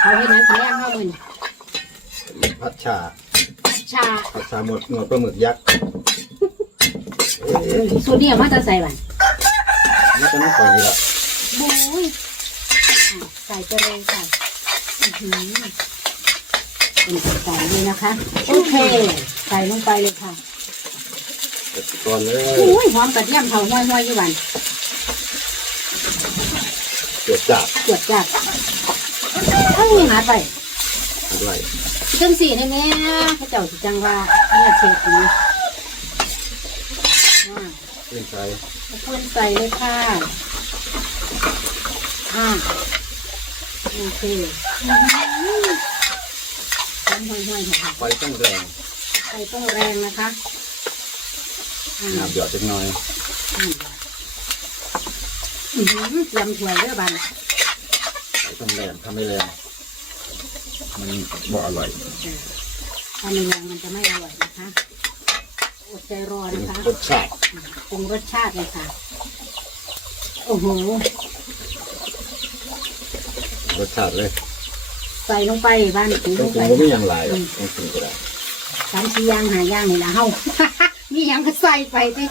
เขาเห็นนั้นกินแรงเข้ามือนี่ผัดชาชาผัดชาหมดหนวดปลาหมึกยักษ์เอ๊ะสูตรนี้เอามาจะใส่บันนี่จะไม่ปล่อยนี่ละบุ้ยอะใส่ไปเลยค่ะอื้อหือเป็นใส่เลยนะคะ โอเค ใส่ลงไปเลยค่ะเด็ดก่อนเลยอุ้ยหอมกระเทียมเผาห้อยห้อยๆอยู่บันเกิดจากเกือบจัดเอ้ยหาไปอะไรเครื่องสีนี่แม่พระเจ้าสิจังว่าเนี่ยเชฟนี้อ่าเพื่อนใจเอาเพื่อนใส่เลยค่ะอ่าโอเคอื้อหือหอมห้อยห้อยๆค่ะไฟต้องแรงไฟต้องแรงนะคะอ่าน้ำหยอดจักหน่อยอืมอื้อหือเตรียมถ้วยเด้อบันไฟต้องแรงถ้าไม่แรง มันบ่อร่อยถ้าไม่แรงมันจะไม่อร่อยนะคะอดใจรอเป็นนะคะรสชาติปรุงรสชาติเลยค่ะโอ้โหรสชาติเลยใส่ลงไปบ้านถึงต้ลองงปรุไปงก็ไม่อย่างไรหรอกต้องปรุงก็ได้สามสี่อย่างหาอย่างนี่ละเฮามีหยังก็ใส่ไปติ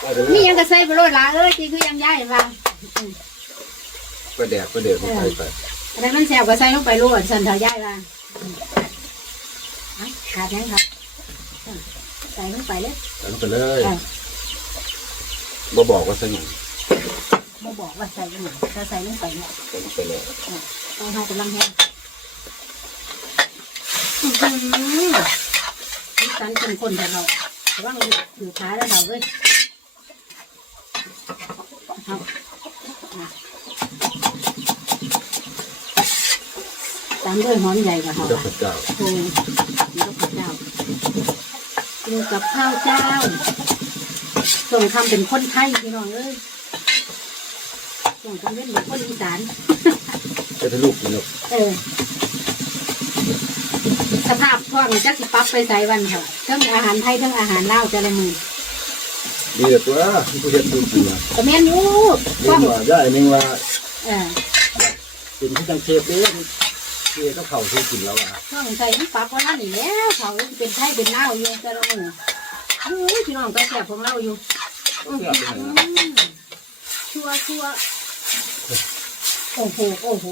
ไปเลยมีหยังก็ใส่ไปโลดละเอ้ยที่คือยังย้ายว่าปลาแดกปลาเดือดลงไปไปอะไรมันแซ่บก็ใส่ลงไปโลดสันเถาย้ายว่าอะ ขาดยังครับอะใส่ลงไปเลยแล้วไปเลยอะบ่บอกว่าสักอย่างบ่บอกว่าใส่ยังไงถ้าใส่ลงไปเนี่ยใส่ลงไปเลยต้องให้กำลังแห้งอื้อหือนี่การเป็นคนแต่เราระวังถือขาแล้วเราเว้ยครับอะตามด้วยหอมใหญ่กับหอมเจ้าพระเจ้าโอ้ยนี่ก็พระเจ้ากินกับข้าวเจ้าส่งคำเป็นคนไทยพี่น้องเอ้ยส่งคำเป็นเป็นคนอีสานจะให้ลูกกินลูกเออ สภาพท้องจักสิปรั๊บไปใส่วันเถอะทั้งอาหารไทยทั้งอาหารลาวจะละมือดีแต่ตัวผู้เฮ็ดดูกินมาก็แม่นอยู่เรีท้ยองกว่าได้นึงว่าเออกินที่จังเชฟเด้เชฟก็เข่าที่กินแล้วอะท้องใส่ทั้งปรั๊บวันนั้นนี่แล้วเขาเป็นไทยเป็นลาวอยู่จะละมือโอ้ยพี่น้องก็แซ่บของเราอยู่เสื้อเป็นไงอืมชัวร์ชัวร์โอ้โหโอ้โห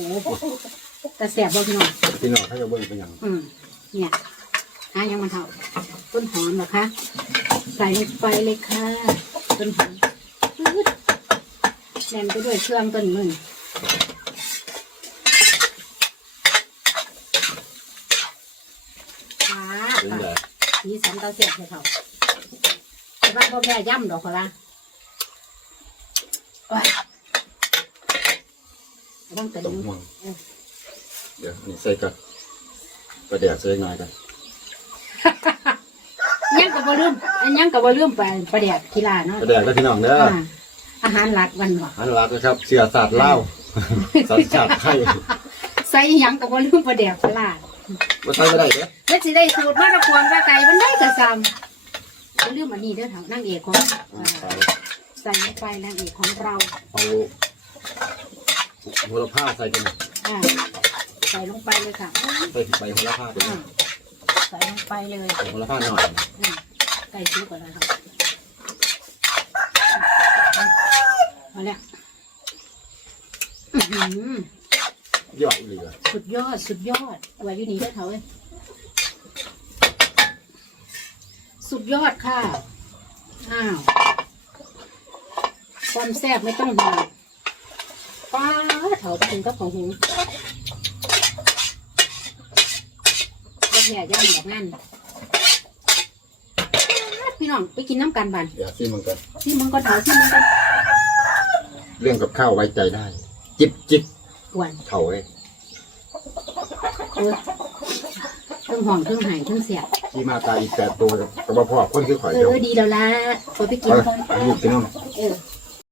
แต่แซ่บบ่พี่น้องพี่น้องถ้าจะเบิ่งเป็นหยังอืมเนี่ยหายังมันเท่าต้นหอมเหรอคะใส่ลงไปเลยค่ะต้นหอมปึ๊ดแน่นไปด้วยเครื่องต้นมึงค่ะ เป็นไง สีสันเตาเสียบเลยเท่าแต่ว่าพ่อแม่ย่ำดอกเขาละโอ้ยต้องเป็นต้มห่วงเดี๋ยวนี่ใส่กันปลาแดกใส่หน่อยกันยังกับบลืมอันยังกับบลืมไปประเดี๋ยวกีฬาเนาะปลาแดกก็พี่น้องเด้ออ่าอาหารหลักวันบอกอันรักนะครับเสือศาสตร์เล่าวสัตว์ชาติไทยใส่หยังกับบลืมประเดี๋ยวกีฬา ว่าใส่ไม่ได้เด้อแล้วสิได้สูตรมาตะกวงว่าไก่มันได้กระซำบ่ลืมอันนี้เด้อเถอะนางเอกของใส่อ่าใส่ลงไปนางเอกของเราเอาโหระพาใส่กันอ่าใส่ลงไปเลยค่ะใส่ใบโหระพาไปอ่าใส่ลงไปเลยโหระพาหน่อยอืมไก่ซุกก่อนนะครับเอาละอื้อหือ ยอดเหลือสุดยอดสุดยอดไว้อยู่นี่ได้อเถอะเอ้ยสุดยอดค่ะ อ้าว ความแซ่บไม่ต้องห่วงป้าเถาถึงกับของหูก็แย่ย่างแบบนั้นพี่น้องไปกินน้ำกันบันเดี๋ยวซิมันกันที่มึงก็เถาที่มึงก็เรื่องกับข้าวไว้ใจได้ จิบจิบ กวนเข่าไว้เออเครื่องห่องเครื่องหายเครื่องเสียบที่มาตายอีกแปดตัวกับกับพ่อคนคือข่อยเอเดียวอดีแล้วละขอไปกินเอาก่อนเอาลูกพี่น้องเออ